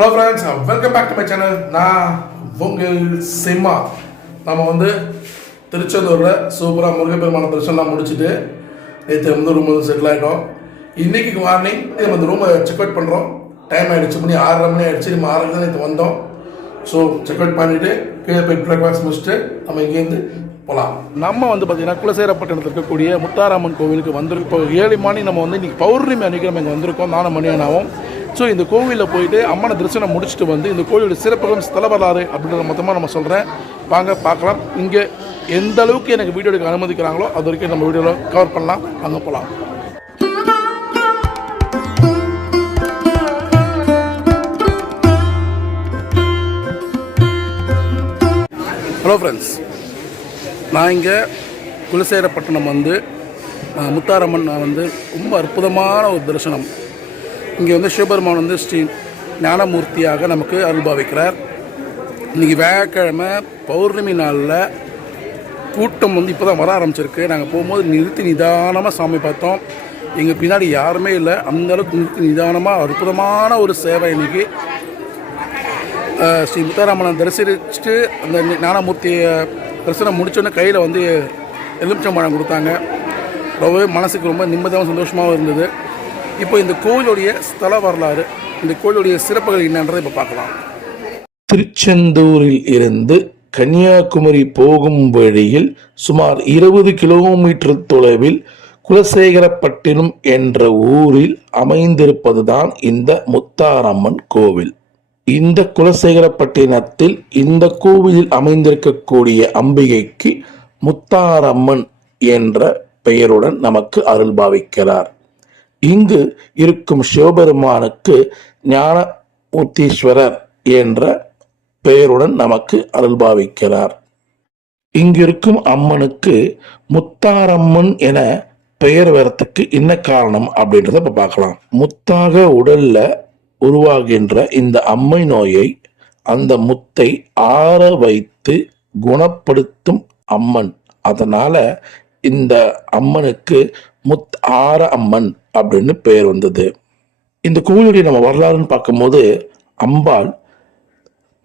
Hello friends welcome back to my channel நான் உங்கள் சிம்மா நம்ம வந்து திருச்செந்தூரில் சூப்பராக முருகப்பெருமான தரிசனம் முடிச்சுட்டு நேற்று வந்து ரூம் வந்து செட்டில் ஆகிட்டோம் இன்றைக்கி மார்னிங் நம்ம இந்த ரூமை செக் அவுட் பண்ணுறோம் டைம் ஆகிடுச்சு மணி ஆறரை மணி ஆகிடுச்சு நம்ம ஆறரை தான் நேற்று வந்தோம். ஸோ செக் அவுட் பண்ணிவிட்டு கீழே போய் பிரேக்ஃபாஸ்ட் முடிச்சுட்டு நம்ம இங்கேருந்து போகலாம் நம்ம வந்து பார்த்தீங்கன்னா குலசேரப்பட்டினத்தில் இருக்கக்கூடிய முத்தாராமன் கோவிலுக்கு வந்திருக்கோம். இப்போ ஏழு மணி நம்ம வந்து இன்றைக்கி பௌர்ணமி அன்றைக்கி நம்ம இங்கே வந்திருக்கோம். நாலு மணி ஆனாவும் ஸோ இந்த கோவிலில் போயிட்டு அம்மனை தரிசனம் முடிச்சுட்டு வந்து இந்த கோவிலோட சிறப்புகளும் ஸ்தல வரலாறு அப்படின்றத மொத்தமாக நம்ம சொல்கிறேன் வாங்க பார்க்கலாம். இங்கே எந்த அளவுக்கு எனக்கு வீடியோ எடுக்க அனுமதிக்கிறாங்களோ அது வரைக்கும் நம்ம வீடியோவில் கவர் பண்ணலாம். அங்கே போகலாம் ஹலோ ஃப்ரெண்ட்ஸ் நான் இங்கே குலசேரப்பட்டினம் வந்து முத்தாரம்மன் வந்து ரொம்ப அற்புதமான ஒரு தரிசனம். இங்கே வந்து சிவபெருமான் வந்து ஸ்ரீ ஞானமூர்த்தியாக நமக்கு அருள்பாவிக்கிறார் இன்றைக்கி வியாழக்கிழமை பௌர்ணமி நாளில் கூட்டம் வந்து இப்போ தான் வர ஆரம்பிச்சிருக்கு. நாங்கள் போகும்போது நிறுத்தி நிதானமாக சாமி பார்த்தோம். எங்கள் பின்னாடி யாருமே இல்லை. அந்த அளவுக்கு நிறுத்தி நிதானமாக அற்புதமான ஒரு சேவை இன்றைக்கி ஸ்ரீ முத்தாராமனை தரிசிச்சுட்டு அந்த ஞானமூர்த்தியை தரிசனம் முடித்தோடனே கையில் வந்து எலுமிச்சம்பழம் கொடுத்தாங்க. ரொம்பவே மனசுக்கு ரொம்ப நிம்மதியாகவும் சந்தோஷமாகவும் இருந்தது. இப்போ இந்த கோவிலுடைய ஸ்தல வரலாறு இந்த கோவிலுடைய சிறப்புகள் என்னன்றதை இப்போ பார்க்கலாம். திருச்செந்தூரில் இருந்து கன்னியாகுமரி போகும் வழியில் சுமார் இருபது கிலோமீட்டர் தொலைவில் குலசேகரப்பட்டினம் என்ற ஊரில் அமைந்திருப்பதுதான் இந்த முத்தாரம்மன் கோவில். இந்த குலசேகரப்பட்டினத்தில் இந்த கோவிலில் அமைந்திருக்கக்கூடிய அம்பிகைக்கு முத்தாரம்மன் என்ற பெயருடன் நமக்கு அருள்பாவிக்கிறார் இங்கு இருக்கும் சிவபெருமானுக்கு ஞான ஞானமூர்த்தீஸ்வரர் என்ற பெயருடன் நமக்கு அருள்பாவிக்கிறார் இங்கிருக்கும் அம்மனுக்கு முத்தாரம்மன் என பெயர் வரத்துக்கு என்ன காரணம் அப்படின்றத இப்ப பார்க்கலாம். முத்தாக உடல்ல உருவாகின்ற இந்த அம்மை நோயை அந்த முத்தை ஆற வைத்து குணப்படுத்தும் அம்மன். அதனால இந்த அம்மனுக்கு முத் ஆர அம்மன் அப்படின்னு பெயர் வந்தது. இந்த கோவிலுடைய நம்ம வரலாறுன்னு பார்க்கும்போது அம்பாள்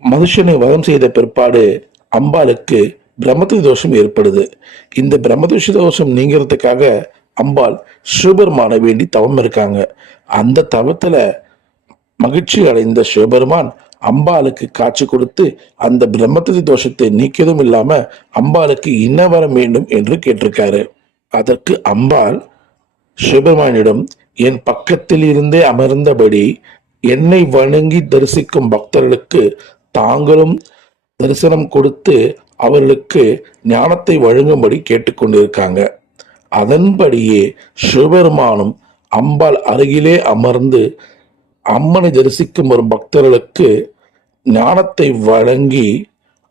மனுஷனை வதம் செய்த பிற்பாடு அம்பாளுக்கு பிரம்மதி தோஷம் ஏற்படுது. இந்த பிரம்மதோஷ தோஷம் நீங்கிறதுக்காக அம்பாள் சிவபெருமானை வேண்டி தவம் இருக்காங்க. அந்த தவத்தில் மகிழ்ச்சி அடைந்த சிவபெருமான் அம்பாளுக்கு காட்சி கொடுத்து அந்த பிரம்மதி தோஷத்தை நீக்கியதும் இல்லாம அம்பாளுக்கு இன்ன வர வேண்டும் என்று கேட்டிருக்காரு. அதற்கு அம்பாள் சிவபெருமானிடம் என் பக்கத்தில் இருந்தே அமர்ந்தபடி என்னை வணங்கி தரிசிக்கும் பக்தர்களுக்கு தாங்களும் தரிசனம் கொடுத்து அவர்களுக்கு ஞானத்தை வழங்கும்படி கேட்டுக்கொண்டிருக்காங்க அதன்படியே சிவபெருமானும் அம்பாள் அருகிலே அமர்ந்து அம்மனை தரிசிக்கும் வரும் பக்தர்களுக்கு ஞானத்தை வழங்கி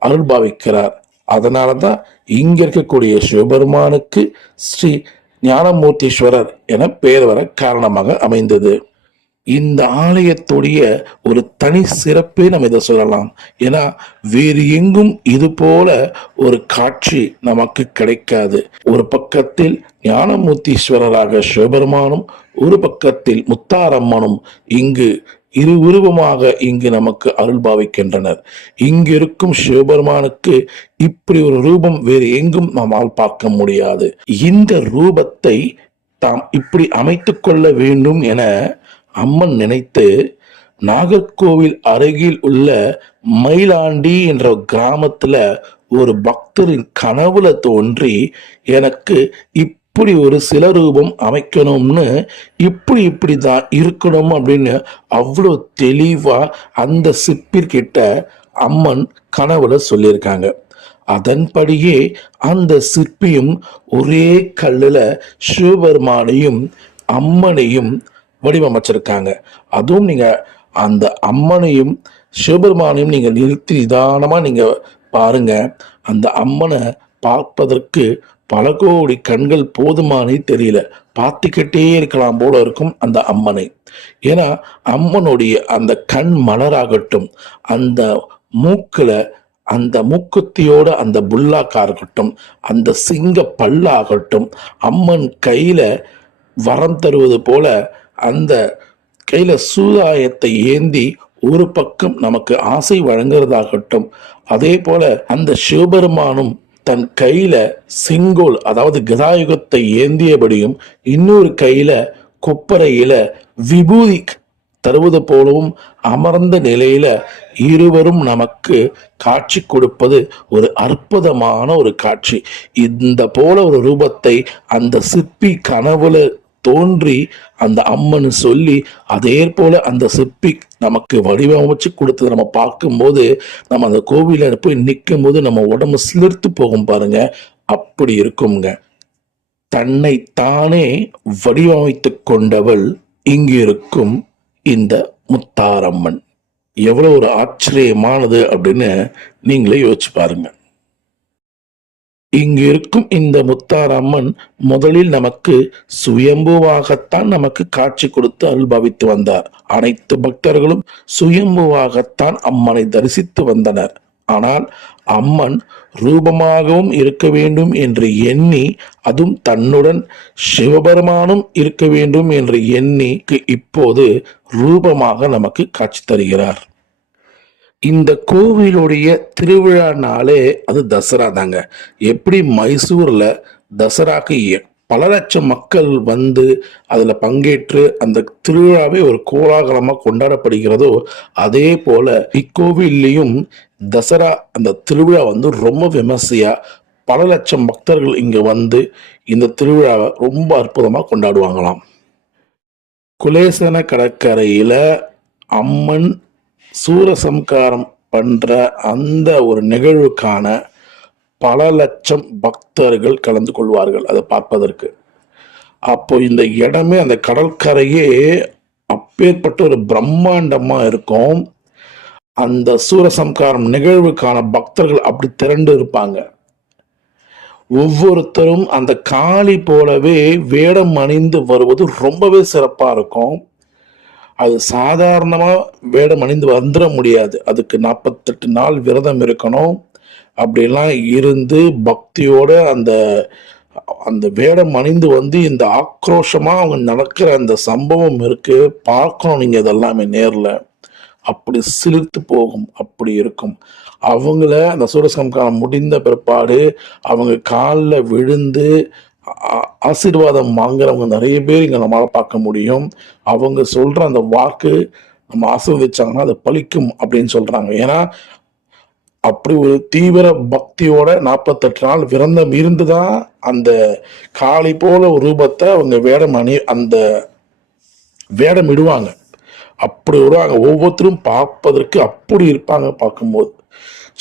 அருள்பாவிக்கிறார் அதனால தான் இங்க இருக்கக்கூடிய சிவபெருமானுக்கு ஸ்ரீ ஞானமூர்த்தீஸ்வரர் என பெயர் வர காரணமாக அமைந்தது. இந்த ஆலயத்துடைய ஒரு தனி சிறப்பே நம்ம இதை சொல்லலாம். ஏன்னா வேறு எங்கும் இது போல ஒரு காட்சி நமக்கு கிடைக்காது. ஒரு பக்கத்தில் ஞானமூர்த்தீஸ்வரராக சிவபெருமானும் ஒரு பக்கத்தில் முத்தாரம்மனும் இங்கு இரு உருவமாக இங்கு நமக்கு அருள் பாவிக்கின்றனர். சிவபெருமானுக்கு இப்படி ஒரு ரூபம் வேறு எங்கும் நம்மால் பார்க்க முடியாது. இந்த ரூபத்தை தாம் இப்படி அமைத்துக் கொள்ள வேண்டும் என அம்மன் நினைத்து நாகர்கோவில் அருகில் உள்ள மயிலாண்டி என்ற கிராமத்துல ஒரு பக்தரின் கனவுல தோன்றி எனக்கு இப்படி ஒரு சில ரூபம் அமைக்கணும்னு இப்படி இப்படி தான் இருக்கணும் அப்படின்னு அவ்வளோ தெளிவாக அந்த சிற்பிற்கிட்ட அம்மன் கனவுல சொல்லியிருக்காங்க. அதன்படியே அந்த சிற்பியும் ஒரே கல்லில் சிவபெருமானையும் அம்மனையும் வடிவமைச்சிருக்காங்க. அதுவும் நீங்கள் அந்த அம்மனையும் சிவபெருமானையும் நீங்கள் நிறுத்தி நிதானமாக நீங்கள் பாருங்க. அந்த அம்மனை பார்ப்பதற்கு பல கோடி கண்கள் போதுமானே தெரியல. பார்த்துக்கிட்டே இருக்கலாம் போல இருக்கும் அந்த அம்மனை. ஏன்னா அம்மனுடைய அந்த கண் மலராகட்டும் அந்த மூக்கில் அந்த மூக்குத்தியோட அந்த புல்லாக்கா இருக்கட்டும் அந்த சிங்க பல்லாகட்டும் அம்மன் கையில் வரம் தருவது போல அந்த கையில் சூதாயத்தை ஏந்தி ஒரு பக்கம் நமக்கு ஆசை வழங்குறதாகட்டும் அதே போல அந்த சிவபெருமானும் தன் கையில செங்கோல் அதாவது கதாயுகத்தை ஏந்தியபடியும் இன்னொரு கையில கொப்பரையில விபூதி தருவது போலவும் அமர்ந்த நிலையில இருவரும் நமக்கு காட்சி கொடுப்பது ஒரு அற்புதமான ஒரு காட்சி. இந்த போல ஒரு ரூபத்தை அந்த சிற்பி கனவுல தோன்றி அந்த அம்மன் சொல்லி அதே போல அந்த சிற்பி நமக்கு வடிவமைச்சு கொடுத்ததை நம்ம பார்க்கும்போது நம்ம அந்த கோவில போய் நிற்கும் போது நம்ம உடம்பு சிலிர்த்து போகும் பாருங்க. அப்படி இருக்குங்க. தன்னை தானே வடிவமைத்துக் கொண்டவள் இங்கு இருக்கும் இந்த முத்தாரம்மன். எவ்வளோ ஒரு ஆச்சரியமானது அப்படின்னு நீங்களே யோசிச்சு பாருங்க. இங்கு இருக்கும் இந்த முத்தாரம்மன் முதலில் நமக்கு சுயம்புவாகத்தான் நமக்கு காட்சி கொடுத்து அனுபவித்து வந்தார். அனைத்து பக்தர்களும் சுயம்புவாகத்தான் அம்மனை தரிசித்து வந்தனர். ஆனால் அம்மன் ரூபமாகவும் இருக்க வேண்டும் என்று எண்ணி அதுவும் தன்னுடன் சிவபெருமானும் இருக்க வேண்டும் என்று எண்ணி இப்போது ரூபமாக நமக்கு காட்சி தருகிறார். இந்த கோவிலுடைய திருவிழா நாளே அது தசரா தாங்க. எப்படி மைசூரில் தசராக்கு பல லட்சம் மக்கள் வந்து அதில் பங்கேற்று அந்த திருவிழாவே ஒரு கோலாகலமாக கொண்டாடப்படுகிறதோ அதே போல் இக்கோவில்லையும் தசரா அந்த திருவிழா வந்து ரொம்ப விமர்சையாக பல லட்சம் பக்தர்கள் இங்கே வந்து இந்த திருவிழாவை ரொம்ப அற்புதமாக கொண்டாடுவாங்களாம். குலேசன கடற்கரையில் அம்மன் சூரசம்காரம் பண்ற அந்த ஒரு நிகழ்வுக்கான பல லட்சம் பக்தர்கள் கலந்து கொள்வார்கள் அதை பார்ப்பதற்கு. அப்போ இந்த இடமே அந்த கடற்கரையே அப்பேற்பட்ட ஒரு பிரம்மாண்டமா இருக்கும். அந்த சூரசம்காரம் நிகழ்வுக்கான பக்தர்கள் அப்படி திரண்டு இருப்பாங்க. ஒவ்வொருத்தரும் அந்த காளி போலவே வேடம் அணிந்து வருவது ரொம்பவே சிறப்பாக இருக்கும். அது சாதாரணமாக வேடம் அணிந்து வந்துட முடியாது. அதுக்கு நாற்பத்தெட்டு நாள் விரதம் இருக்கணும். அப்படிலாம் இருந்து பக்தியோட அந்த அந்த வேடம் அணிந்து வந்து இந்த ஆக்ரோஷமாக அவங்க நடக்கிற அந்த சம்பவம் இருக்கு. பார்க்கணும் நீங்கள் இதெல்லாமே நேரில். அப்படி சிலிர்த்து போகும். அப்படி இருக்கும். அவங்கள அந்த சூரசம்காரம் முடிந்த பிற்பாடு அவங்க காலில் விழுந்து ஆசீர்வாதம் வாங்குறவங்க நிறைய பேர் இங்கே நம்மளால் பார்க்க முடியும். அவங்க சொல்கிற அந்த வாக்கு நம்ம ஆசீர்வதிச்சாங்கன்னா அது பலிக்கும் அப்படின்னு சொல்கிறாங்க ஏன்னா அப்படி ஒரு தீவிர பக்தியோட நாற்பத்தெட்டு நாள் விரந்தம் இருந்து தான் அந்த காளி போல ஒரு ரூபத்தை அவங்க வேடம் அணி அந்த வேடம் இடுவாங்க. அப்படி வருவாங்க. ஒவ்வொருத்தரும் பார்ப்பதற்கு அப்படி இருப்பாங்க பார்க்கும்போது.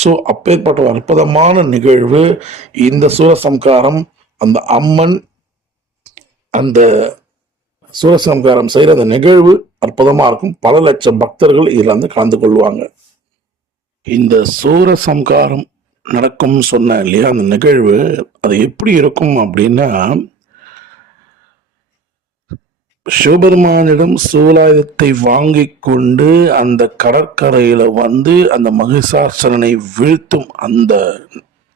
ஸோ அப்பேற்பட்ட ஒரு அற்புதமான நிகழ்வு. இந்த சூரசம்காரம் அந்த அம்மன் அந்த சூரசம்காரம் செய்கிற அந்த நிகழ்வு அற்புதமாக இருக்கும். பல லட்சம் பக்தர்கள் இதில் வந்து கலந்து கொள்வாங்க. இந்த சூரசம்காரம் நடக்கும் சொன்னேன் இல்லையா அந்த நிகழ்வு அது எப்படி இருக்கும் அப்படின்னா சிவபெருமானிடம் சூலாயுதத்தை வாங்கி கொண்டு அந்த கடற்கரையில் வந்து அந்த மகிஷாசனனை வீழ்த்தும் அந்த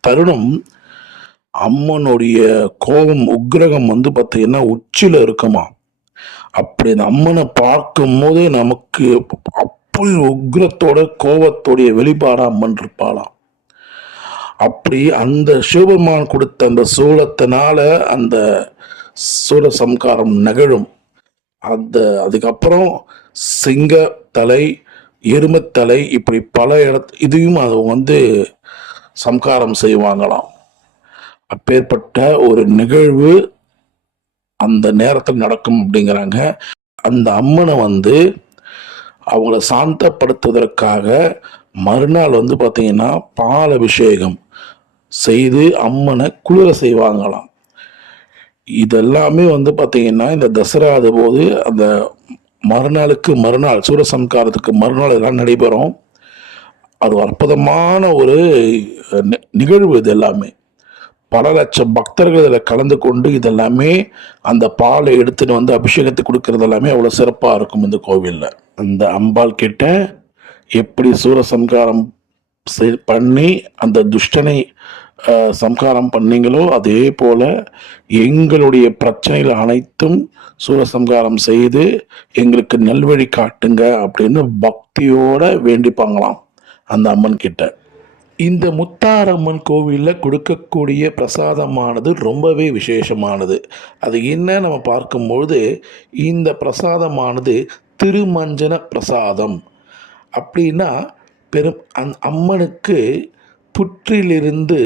தருணம் அம்மனுடைய கோபம் உக்ரகம் வந்து பார்த்தீங்கன்னா உச்சியில் இருக்குமா? அப்படி அந்த அம்மனை பார்க்கும் போதே நமக்கு அப்படி உக்கிரத்தோட கோபத்தோடைய வெளிப்பாடாக அம்மன் இருப்பாளாம். அப்படி அந்த சிவபெருமான் கொடுத்த அந்த சூலத்தினால அந்த சூரசம்காரம் நிகழும். அந்த அதுக்கப்புறம் சிங்க தலை எருமத்தலை இப்படி பல இடத்து இதையும் அதை வந்து சம்காரம் செய்வாங்களாம். அப்பேற்பட்ட ஒரு நிகழ்வு அந்த நேரத்தில் நடக்கும் அப்படிங்கிறாங்க. அந்த அம்மனை வந்து அவங்கள சாந்தப்படுத்துவதற்காக மறுநாள் வந்து பார்த்தீங்கன்னா பால் அபிஷேகம் செய்து அம்மனை குளிர செய்வாங்களாம். இதெல்லாமே வந்து பார்த்தீங்கன்னா இந்த தசரா போது அந்த மறுநாளுக்கு மறுநாள் சூரசம்காரத்துக்கு மறுநாள் இதெல்லாம் நடைபெறும். அது அற்புதமான ஒரு நிகழ்வு இது எல்லாமே. பல லட்சம் பக்தர்கள் இதில் கலந்து கொண்டு இதெல்லாமே அந்த பாலை எடுத்துகிட்டு வந்து அபிஷேகத்தை கொடுக்கறது எல்லாமே அவ்வளோ சிறப்பாக இருக்கும் இந்த கோவிலில். அந்த அம்பாள் கிட்ட எப்படி சூரசம்காரம் செய்- பண்ணி அந்த துஷ்டனை சம்காரம் சம்ஹாரம் பண்ணீங்களோ அதே போல் எங்களுடைய பிரச்சனைகள் அனைத்தும் சூரசம்ஹாரம் செய்து எங்களுக்கு நல்வழி காட்டுங்க அப்படின்னு பக்தியோடு வேண்டிப்பாங்களாம் அந்த அம்மன் கிட்ட. இந்த முத்தாரம்மன் கோவிலில் கொடுக்கக்கூடிய பிரசாதமானது ரொம்பவே விசேஷமானது. அது என்ன நம்ம பார்க்கும்பொழுது இந்த பிரசாதமானது திருமஞ்சன பிரசாதம். அப்படின்னா பெரும் அந் அம்மனுக்கு புற்றிலிருந்து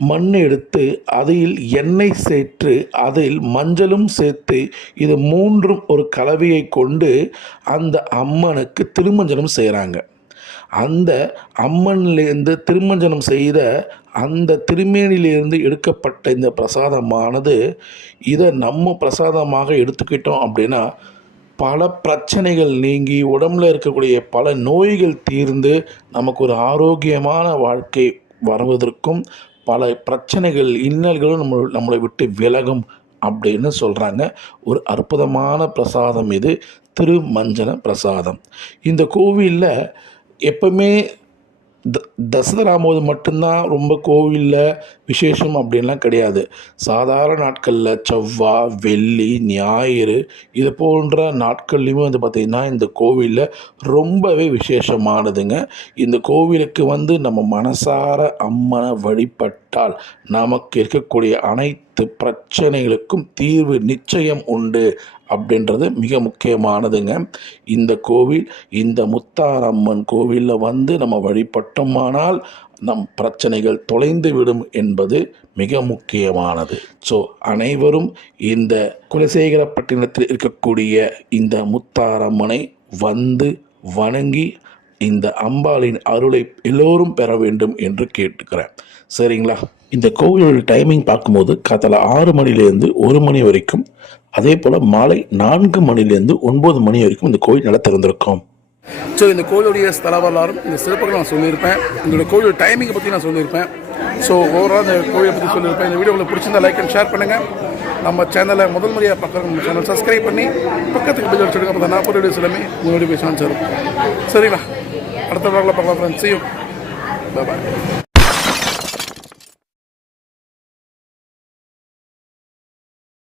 மண் எடுத்து அதில் எண்ணெய் சேர்த்து அதில் மஞ்சளும் சேர்த்து இது மூன்றும் ஒரு கலவையை கொண்டு அந்த அம்மனுக்கு திருமஞ்சனம் செய்கிறாங்க அந்த அம்மனிலிருந்து திருமஞ்சனம் செய்த அந்த திருமேனிலிருந்து எடுக்கப்பட்ட இந்த பிரசாதமானது இதை நம்ம பிரசாதமாக எடுத்துக்கிட்டோம் அப்படின்னா பல பிரச்சனைகள் நீங்கி உடம்புல இருக்கக்கூடிய பல நோய்கள் தீர்ந்து நமக்கு ஒரு ஆரோக்கியமான வாழ்க்கை வருவதற்கும் பல பிரச்சனைகள் இன்னல்களும் நம்ம நம்மளை விட்டு விலகும் அப்படின்னு சொல்கிறாங்க ஒரு அற்புதமான பிரசாதம் இது திருமஞ்சன பிரசாதம். இந்த கோவிலில் எப்பவுமே த தசராம் போது மட்டும்தான் ரொம்ப கோவிலில் விசேஷம் அப்படின்லாம் கிடையாது. சாதாரண நாட்களில் செவ்வாய் வெள்ளி ஞாயிறு இது போன்ற நாட்கள்லையுமே வந்து பார்த்திங்கன்னா இந்த கோவிலில் ரொம்பவே விசேஷமானதுங்க. இந்த கோவிலுக்கு வந்து நம்ம மனசார அம்மனை வழிபட்டால் நமக்கு இருக்கக்கூடிய அனைத்து பிரச்சனைகளுக்கும் தீர்வு நிச்சயம் உண்டு அப்படின்றது மிக முக்கியமானதுங்க. இந்த கோவில் இந்த முத்தாரம்மன் கோவிலில் வந்து நம்ம வழிபட்டோமானால் நம் பிரச்சனைகள் தொலைந்து விடும் என்பது மிக முக்கியமானது. ஸோ அனைவரும் இந்த குலசேகரப்பட்டினத்தில் இருக்கக்கூடிய இந்த முத்தாரம்மனை வந்து வணங்கி இந்த அம்பாளின் அருளை எல்லோரும் பெற வேண்டும் என்று கேட்டுக்கிறேன். சரிங்களா? இந்த கோவிலோட டைமிங் பார்க்கும்போது காத்தால ஆறு மணிலேருந்து ஒரு மணி வரைக்கும் அதே போல் மாலை நான்கு மணிலேருந்து ஒன்பது மணி வரைக்கும் இந்த கோவில் நல்லா திறந்திருக்கும் ஸோ இந்த கோயிலுடைய ஸ்தல வரலாறும் இந்த சிறப்புகள் நான் சொல்லியிருப்பேன். இந்த கோயிலோட டைமிங்கை பற்றி நான் சொல்லியிருப்பேன். ஸோ ஓவரால் இந்த கோயிலை பற்றி சொல்லியிருப்பேன். இந்த வீடியோ உங்களுக்கு பிடிச்சிருந்தா லைக் அண்ட் ஷேர் பண்ணுங்கள் நம்ம சேனலை முதல் முறையாக பக்கம் நம்ம சேனல் சப்ஸ்கிரைப் பண்ணி பக்கத்துக்கு பில் வச்சுருக்க அப்போ நாற்பது வீடியோஸ் எல்லாமே உங்களுடைய போய் சான்ஸ் இருக்கும் சரிங்களா? அடுத்த வாரில் பார்க்கலாம் ஃப்ரெண்ட்ஸையும் செய்யும் பாய்